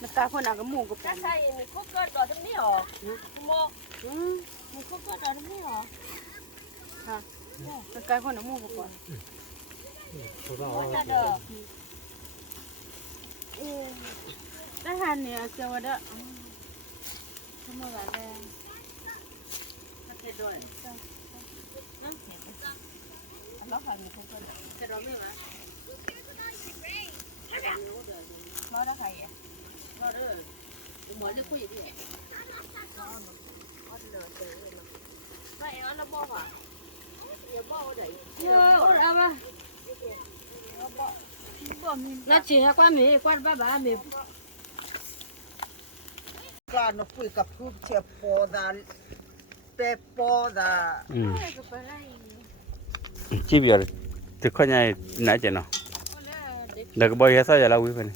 มันตาคนอ่ะก็หมูกับใช่มีคุกเกิดต่อทั้งนี้หรอโมมีคุกเกิดต่อทั้งนี้หรอฮะมันกลายคนอ่ะหมูกับก่อนทหารเนี่ยเจ้าว่าเด้อทำมาแบบแรงมาเกิดด้วยน้ำเสียงแล้วใครมีคุกเกิดจะร้องไหมร้องได้ใครอ่ะร้องได้หมอจะคุยดิไม่เอาแล้วบอกอ่ะอย่าบอกเดี๋ยวเอามาnó chỉ là qua mì qua ba mìก็นปุยกับพูดเชียปอดาเปปอดาจีบอยู่ตึกข้างในไหนเจ้าเนาะเด็กบอยเฮซ่าจะเล่าวิพันธ์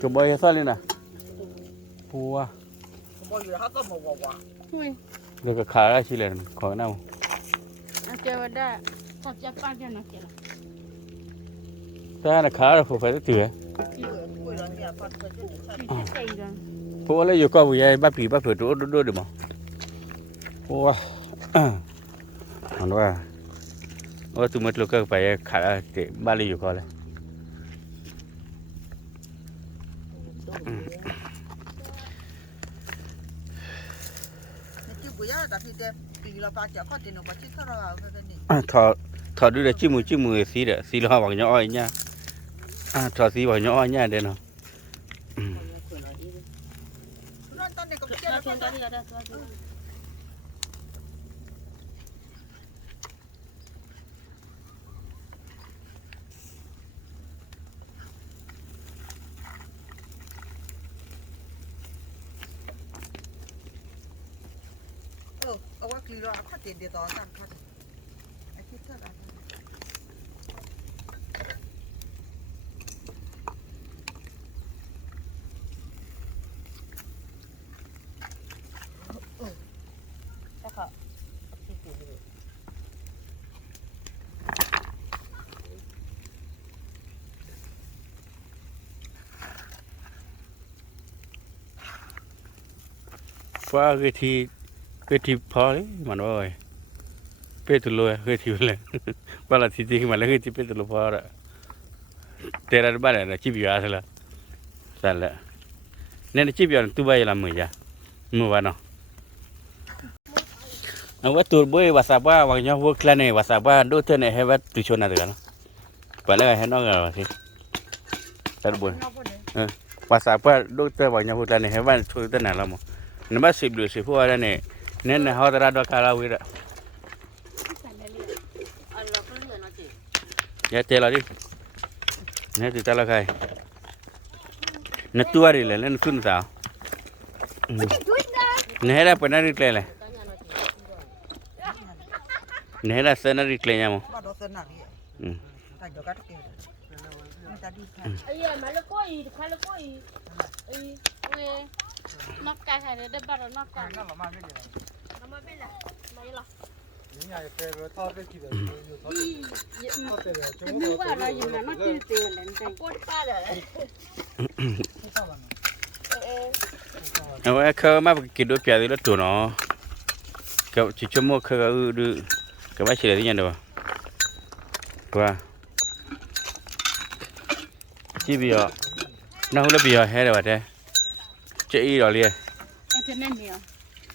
ก็บอยเฮซ่าเลยนะหัวบอยอยู่แล้วก็มาว่าเด็กก็ขาอะไรชิเลยของน้าเจ้าว่าได้ก็จะปั้นกันนะเจ้าแต่น่ะขาเราผู้ไปถือพวกอะไรอยู่ก็ผู้ใหญ่บ้าผีบ้าเผือตัวดูดิมั้งหัวอันว่าตัวมันลูกก็ไปขาเตะบ้านเลยอยู่ก็เลยถอดดูเลยจิ้มมือสีเด้อสีละหวังย่อยเนี่ยถอดสีหวังย่อยเนี่ยเด้อเนาะเอาว่าคือเราข้อเตียนเดียวต่อกันค่ะไอ้ที่เท่าไหร่ฟ้าคือที่พอเลยมันว่าไงเป็ดตัวเลยคือที่เลยบ้านเราที่จริงมันเลยคือที่เป็ดตัวพอละเตะระบ้านเราชิบอยู่อะไรละสั่นละเนี่ยชิบอยู่ตัวใบละมือจ้ะมือวะเนาะเอาว่าตัวบ่อยวาสาบ้าวันนี้วัวคลาเนี่ยวาสาบ้าดูเท่านี้ให้ว่าตุชนอะไรกันไปแล้วให้น้องเอาสิตัดบุญวาสาบ้าดูเท่าวันนี้วัวคลาเนี่ยให้ว่าช่วยตัวไหนละมั้งนั่นบ้าสิบดูสิพวกอะไรเนี่ยเนี่ยเขาจะรัดว่าคาราวิระอย่าเจอเราดิเนี่ยติดตาละใครเนี่ยตัวอะไรเลยเนี่ยสุนทรเนี่ยเราเป็นอะไรเลยเนี่ยเราเส้นอะไรเลยเนี่ยมั้งนอกกายใครได้บ้านเรานอกกายเรามาไม่ได้เรามาไม่ได้ไม่หรอกนี่ไงเฟรร์ท่อไปกี่เดือนนึกว่าเราอยู่นั่นนอกที่เตือนเลยใจปวดป้าเลยเอาไว้เขามากินด้วยเปียดีแล้วตัวเนาะกับชิชโมเขาดูกับว่าเฉลี่ยที่ยังเดียวว่าจีบีอ่ะน้าหุ่นละบีอ่ะเฮ้ยเดี๋ยวเดี๋ยวเจ๊อีหรอเลยจะนั่นเดียว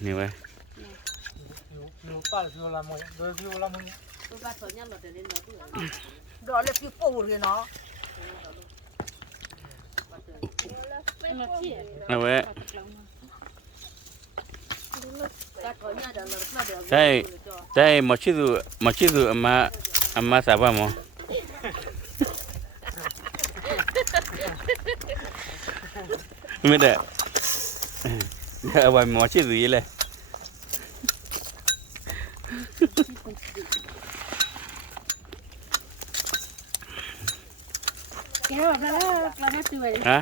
นี่ไว้รอเลยพี่ปูเลยเนาะเอาไว้ได้มาชิดูมาสาบมั้งไม่ได้เอาไว้มาชิดูยี่เลยแกว่าแล้วเราไม่ตื่นฮะ